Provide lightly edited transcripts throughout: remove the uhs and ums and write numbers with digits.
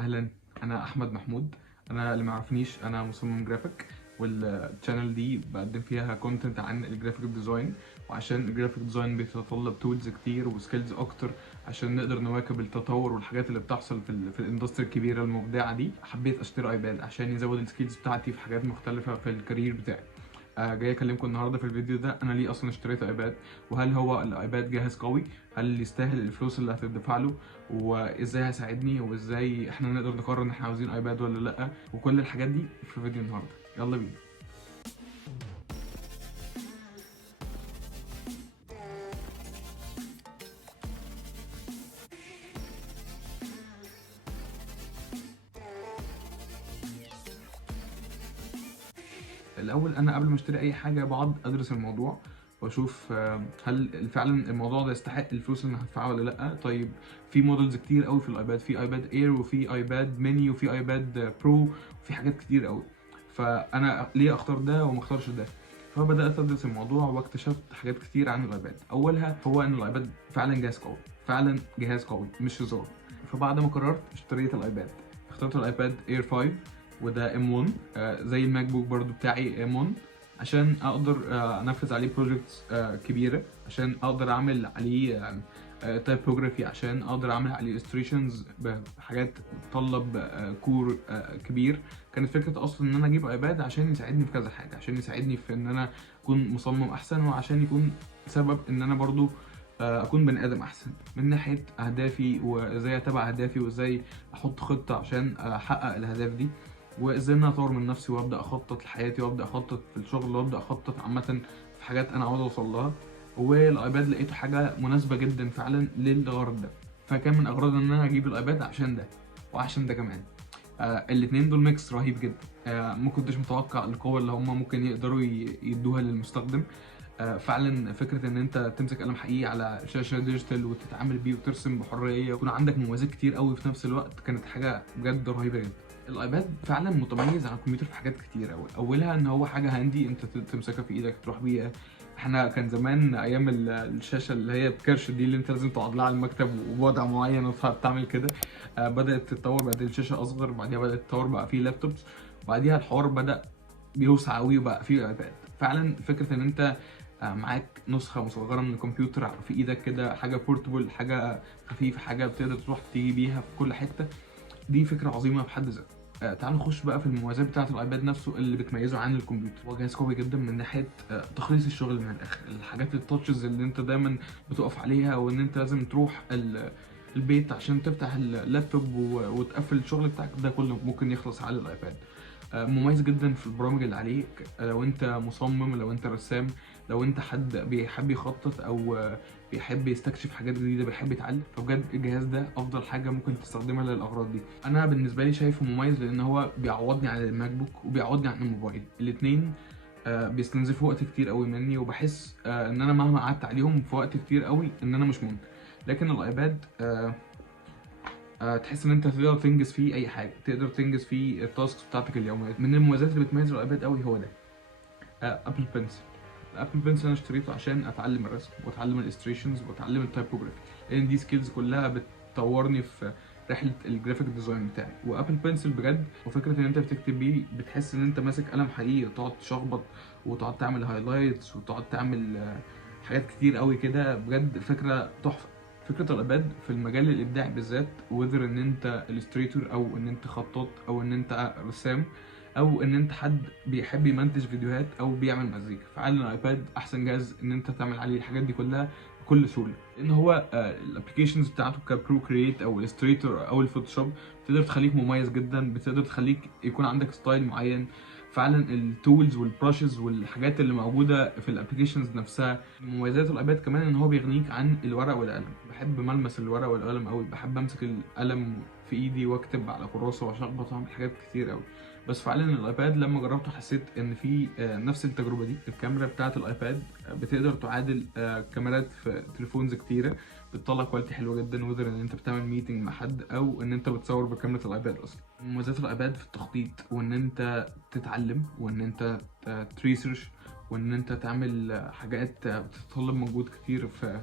اهلا، انا احمد محمود. انا اللي ما يعرفنيش انا مصمم جرافيك، والشانل دي بقدم فيها كونتنت عن الجرافيك ديزاين. وعشان الجرافيك ديزاين بيتطلب تولز كتير وسكيلز اكتر عشان نقدر نواكب التطور والحاجات اللي بتحصل في الاندستري الكبيره المبدعه دي، حبيت اشتري ايباد عشان يزود السكيلز بتاعتي في حاجات مختلفه في الكارير بتاعي. جاي اكلمكم النهارده في الفيديو ده انا ليه اصلا اشتريت ايباد، وهل هو الايباد جاهز قوي، هل يستاهل الفلوس اللي هتدفع له، وازاي هيساعدني، وازاي احنا نقدر نقرر ان احنا عاوزين ايباد ولا لا، وكل الحاجات دي في فيديو النهارده. يلا بينا. الاول انا قبل ما اشتري اي حاجه بقعد ادرس الموضوع واشوف هل فعلا الموضوع ده يستحق الفلوس اللي انا هدفعها ولا لا. طيب، في موديلز كتير قوي في الايباد، في ايباد اير وفي ايباد ميني وفي ايباد برو وفي حاجات كتير قوي. فانا ليه اختار ده وما اختارش ده؟ فبدات ادرس الموضوع واكتشفت حاجات كتير عن الايباد. اولها هو ان الايباد فعلا جهاز قوي، فعلا جهاز قوي مش هزار. فبعد ما قررت اشتريت الايباد. اخترت الايباد اير 5 وده M1، زي الماك بوك برضو بتاعي M1، عشان اقدر انفذ عليه بروجكتس كبيره، عشان اقدر اعمل عليه تايبوجرافي، عشان اقدر اعمل عليه illustrations بحاجات بتطلب كور كبير. كانت فكره اصلا ان انا اجيب ايباد عشان يساعدني في كذا حاجه، عشان يساعدني في ان انا اكون مصمم احسن، وعشان يكون سبب ان انا برضو اكون بني ادم احسن من ناحيه اهدافي، وازاي اتابع اهدافي، وازاي احط خطه عشان احقق الاهداف دي، وازاي ان انا اطور من نفسي وابدا اخطط لحياتي وابدا اخطط في الشغل وابدا اخطط عامه في حاجات انا عاوز اوصل لها. والايباد لقيته حاجه مناسبه جدا فعلا للغرض ده، فكان من اغراض ان انا اجيب الايباد عشان ده وعشان ده كمان. الاتنين دول ميكس رهيب جدا. ما كنتش متوقع القوه اللي هم ممكن يقدروا يدوها للمستخدم. فعلا فكره ان انت تمسك قلم حقيقي على شاشه ديجيتال وتتعامل بيه وترسم بحريه ويكون عندك مميزات كتير قوي في نفس الوقت، كانت حاجه بجد رهيبه جدا. الايباد فعلا متميز عن الكمبيوتر في حاجات كتير قوي. اولها ان هو حاجه هاندي، انت تمسكها في ايدك تروح بيها. احنا كان زمان ايام الشاشه اللي هي بكرش دي اللي انت لازم تقعد لها على المكتب وبوضع معين وتعمل كده. بدات تتطور، بعدين الشاشه اصغر، بعديها بدات تتطور بقى في لابتوبس، وبعديها الحوار بدا بيوسع قوي وبقى فيه ايباد. فعلا فكره ان انت معاك نسخه مصغره من الكمبيوتر في ايدك كده، حاجه بورتبل، حاجه خفيفه، حاجه بتقدر تروح تيجي بيها في كل حته، دي فكره عظيمه بحد ذاتها. تعالوا نخش بقى في المميزات بتاعه الايباد نفسه اللي بتميزه عن الكمبيوتر. هو جهاز قوي جدا من ناحيه تخليص الشغل من الاخر، الحاجات التاتشز اللي انت دايما بتقف عليها، وان انت لازم تروح البيت عشان تفتح اللابتوب وتقفل الشغل بتاعك، ده كله ممكن يخلص على الايباد. مميز جدا في البرامج اللي عليه. لو انت مصمم، لو انت رسام، لو انت حد بيحب يخطط، او بيحب يستكشف حاجات جديده، بيحب يتعلم، فبجد الجهاز ده افضل حاجه ممكن تستخدمها للاغراض دي. انا بالنسبه لي شايفه مميز لان هو بيعوضني عن الماك بوك وبيعوضني عن الموبايل. الاثنين بيستنزفوا وقت كتير قوي مني، وبحس ان انا مهما قعدت عليهم في وقت كتير قوي ان انا مش منتج. لكن الايباد تحس ان انت تقدر تنجز فيه اي حاجه، تقدر تنجز فيه التاسكس بتاعتك اليوميه. من المميزات اللي بتميز الايباد قوي هو ده ابل بنسل. الابل بنسل انا اشتريته عشان اتعلم الرسم واتعلم الستريشنز واتعلم التايبوجرافي، لان دي سكيلز كلها بتطورني في رحله الجرافيك ديزاين بتاعي. وابل بنسل بجد، وفكره ان انت بتكتب بيه بتحس ان انت ماسك قلم حقيقي وتقعد تشخبط وتقعد تعمل هايلايتس وتقعد تعمل حاجات كتير قوي كده. بجد فكره تحفه. فكره الايباد في المجال الابداعي بالذات، وذر ان انت الستريتور او ان انت خطاط او ان انت رسام او ان انت حد بيحب يمنتج فيديوهات او بيعمل مزيكا، فعلا الايباد احسن جهاز ان انت تعمل عليه الحاجات دي كلها بكل سهوله. لان هو الابلكيشنز بتاعته كبرو كرييت او الستريتور او الفوتوشوب بتقدر تخليك مميز جدا، بتقدر تخليك يكون عندك ستايل معين. فعلا التولز والبراشز والحاجات اللي موجوده في الابلكيشنز نفسها. مميزات الايباد كمان ان هو بيغنيك عن الورق والقلم. بحب ملمس الورق والقلم قوي، بحب امسك القلم في ايدي واكتب على كراسه واشخبط واعمل حاجات كتير قوي. بس فعلا الايباد لما جربته حسيت ان في نفس التجربه دي. الكاميرا بتاعه الايباد بتقدر تعادل كاميرات في تليفونز كتيره، بتطلع كواليتي حلوه جدا، وذر ان انت بتعمل ميتنج مع حد او ان انت بتصور بكاميرا الايباد اصلا. مميزات الايباد في التخطيط، وان انت تتعلم، وان انت تريسيرش، وان انت تعمل حاجات بتتطلب مجهود كتير في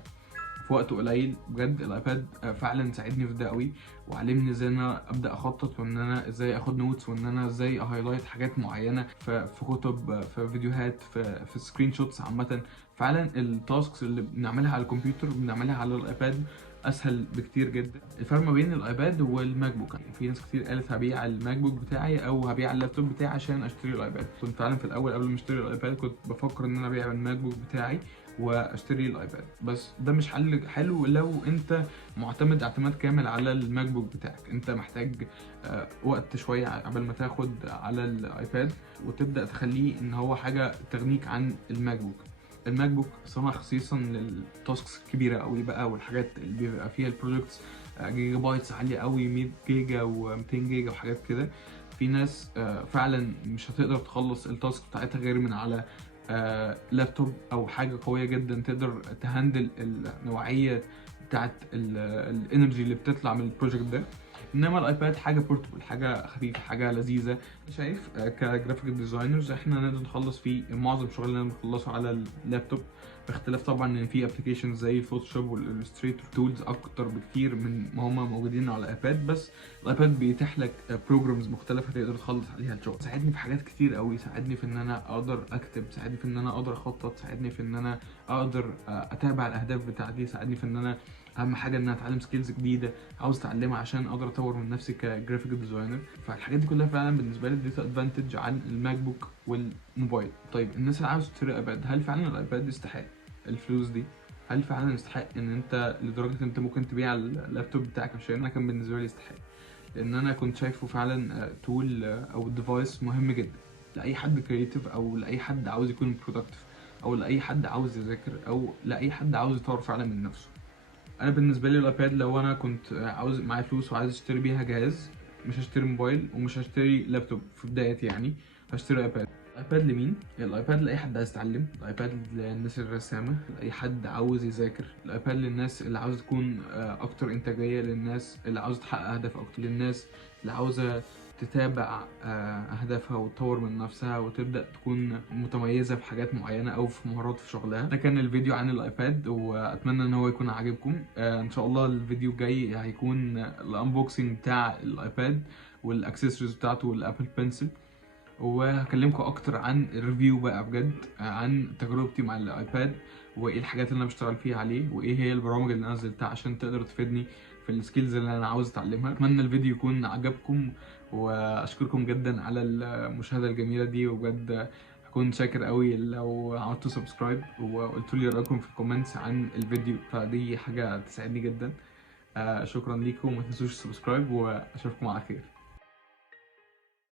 في وقت قليل. بجد الايباد فعلا ساعدني في ده قوي، وعلمني ازاي ان انا ابدا اخطط، وان انا ازاي اخد نوتس، وان انا ازاي اهايلايت حاجات معينه في كتب، في فيديوهات، في سكرين شوتس عامه. فعلا التاسكس اللي بنعملها على الكمبيوتر بنعملها على الايباد اسهل بكتير جدا. الفرق ما بين الايباد والماك بوك، يعني في ناس كتير قالت هبيع الماك بوك بتاعي او هبيع اللابتوب بتاعي عشان اشتري الايباد. كنت فعلا في الاول قبل ما اشتري الايباد كنت بفكر ان انا ابيع الماك بوك بتاعي واشتري الايباد، بس ده مش حل حلو لو انت معتمد اعتماد كامل على الماك بوك بتاعك. انت محتاج وقت شويه قبل ما تاخد على الايباد وتبدا تخليه ان هو حاجه تغنيك عن الماك بوك. الماك بوك صنع خصيصا للتاسكس الكبيره قوي بقى، والحاجات اللي بيبقى فيها البروجكتس جيجا بايتس عاليه قوي، 100 جيجا و200 جيجا وحاجات كده. في ناس فعلا مش هتقدر تخلص التاسك بتاعتها غير من على لابتوب او حاجه قويه جدا تقدر تهندل النوعيه بتاعت الانرجي اللي بتطلع من البروجكت ده. انما الايباد حاجه بورتبل، حاجه خفيفه، حاجه لذيذه. شايف كجرافيك ديزاينرز احنا نقدر نخلص فيه معظم شغلنا بنخلصه على اللابتوب، باختلاف طبعا ان في ابلكيشنز زي الفوتوشوب والالستريتور تولز اكتر بكتير من ما هم موجودين على الايباد. بس الايباد بيتيح لك بروجرامز مختلفه تقدر تخلص عليها الشغل. ساعدني في حاجات كتير قوي، ساعدني في ان انا اقدر اكتب، ساعدني في ان انا اقدر اخطط، ساعدني في ان انا اقدر اتابع الاهداف بتاعتي، ساعدني في ان انا اهم حاجه ان انا اتعلم سكيلز جديده عاوز اتعلمها عشان اقدر اطور من نفسي كجرافيك ديزاينر. فالحاجات دي كلها فعلا بالنسبه لي اديتها ادفانتج عن الماك بوك والموبايل. طيب الناس اللي عاوزه تشتري ايباد، هل فعلا الايباد يستحق الفلوس دي؟ هل فعلا يستحق ان انت لدرجه انت ممكن تبيع اللابتوب بتاعك؟ عشان انا كان بالنسبه لي يستحق، لان انا كنت شايفه فعلا تول او ديفايس مهم جدا لاي حد كرييتيف، او لاي حد عاوز يكون برودكتيف، او لاي حد عاوز يذاكر، او لاي حد عاوز يطور فعلا من نفسه. انا بالنسبه لي الايباد لو انا كنت عاوز معايا فلوس وعايز اشتري بيها جهاز، مش هشتري موبايل ومش هشتري لابتوب في بدايتي، يعني هشتري ايباد. الايباد لمين؟ الايباد لاي حد عايز يتعلم، الايباد للناس الرسامه، لاي حد عاوز يذاكر، الايباد للناس اللي عاوزه تكون اكتر انتاجيه، للناس اللي عاوزه تحقق اهداف اكتر، للناس اللي عاوزه تتابع اهدافها وتطور من نفسها وتبدا تكون متميزه في حاجات معينه او في مهارات في شغلها. ده كان الفيديو عن الايباد، واتمنى ان هو يكون عاجبكم. ان شاء الله الفيديو الجاي هيكون الانبوكسنج بتاع الايباد والاكسسوارز بتاعته والابل بنسل، وهكلمكم اكتر عن الريفيو بقى بجد عن تجربتي مع الايباد، وايه الحاجات اللي انا بشتغل فيها عليه، وايه هي البرامج اللي نزلتها عشان تقدر تفيدني في السكيلز اللي انا عاوز اتعلمها. اتمنى الفيديو يكون عجبكم، واشكركم جدا على المشاهده الجميله دي، وبجد هكون شاكر قوي لو عملتوا سبسكرايب وقلتوا لي رايكم في الكومنتس عن الفيديو، فدي حاجه تساعدني جدا. شكرا ليكم، وما تنسوش السبسكرايب، واشوفكم على خير.